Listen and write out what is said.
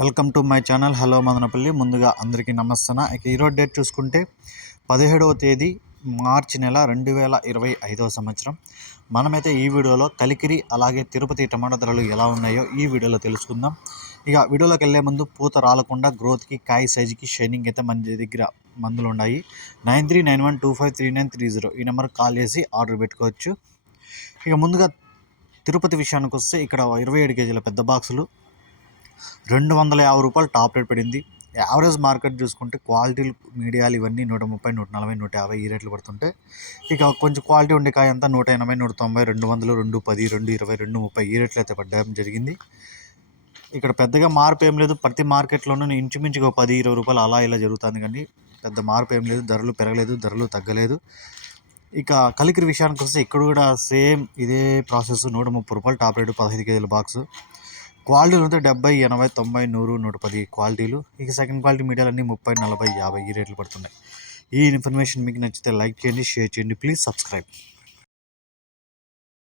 Welcome to my channel. Hello Madanapalli. ముందుగా అందరికీ నమస్తన ఇక ఈరోజు డేట్ చూసుకుంటే పదిహేడవ తేదీ మార్చి నెల రెండు వేల ఇరవై ఐదవ సంవత్సరం. మనమైతే ఈ వీడియోలో కలికిరి అలాగే తిరుపతి టమాటా ధరలు ఎలా ఉన్నాయో ఈ వీడియోలో తెలుసుకుందాం. ఇక వీడియోలోకి వెళ్ళే ముందు పూత రాలకుండా గ్రోత్కి కాయ సైజుకి షైనింగ్ అయితే మన దగ్గర మందులు ఉన్నాయి. Nine three nine one two five three nine three zero ఈ నెంబర్కి కాల్ చేసి ఆర్డర్ పెట్టుకోవచ్చు. ఇక ముందుగా తిరుపతి విషయానికి వస్తే ఇక్కడ ఇరవై ఏడు కేజీల పెద్ద బాక్సులు రెండు వందల యాభై రూపాయలు టాప్ రేట్ పడింది. యావరేజ్ మార్కెట్ చూసుకుంటే క్వాలిటీలు మీడియాలు ఇవన్నీ నూట ముప్పై నూట నలభై నూట యాభై ఈ రేట్లు పడుతుంటే ఇక కొంచెం క్వాలిటీ ఉండే కాయ అంతా నూట ఎనభై నూట తొంభై రెండు వందలు రెండు పది రెండు ఇరవై రెండు ముప్పై ఈ రేట్లు అయితే పడ్డం జరిగింది. ఇక్కడ పెద్దగా మార్పు ఏం లేదు. ప్రతి మార్కెట్లోనూ ఇంచుమించుగా పది ఇరవై రూపాయలు అలా ఇలా జరుగుతుంది కానీ పెద్ద మార్పు ఏం లేదు. ధరలు పెరగలేదు ధరలు తగ్గలేదు. ఇక కలికిరి విషయానికి వస్తే ఇక్కడ కూడా సేమ్ ఇదే ప్రాసెస్ నూట ముప్పై రూపాయలు టాప్ రేటు పదహైదు కేజీల బాక్స్. క్వాలిటీలు అయితే డెబ్బై ఎనభై తొంభై నూరు నూట పది క్వాలిటీలు. ఇక సెకండ్ క్వాలిటీ మీడియాలు అన్నీ ముప్పై నలభై యాభై ఈ రేట్లు పడుతున్నాయి. ఈ ఇన్ఫర్మేషన్ మీకు నచ్చితే లైక్ చేయండి షేర్ చేయండి. Please subscribe.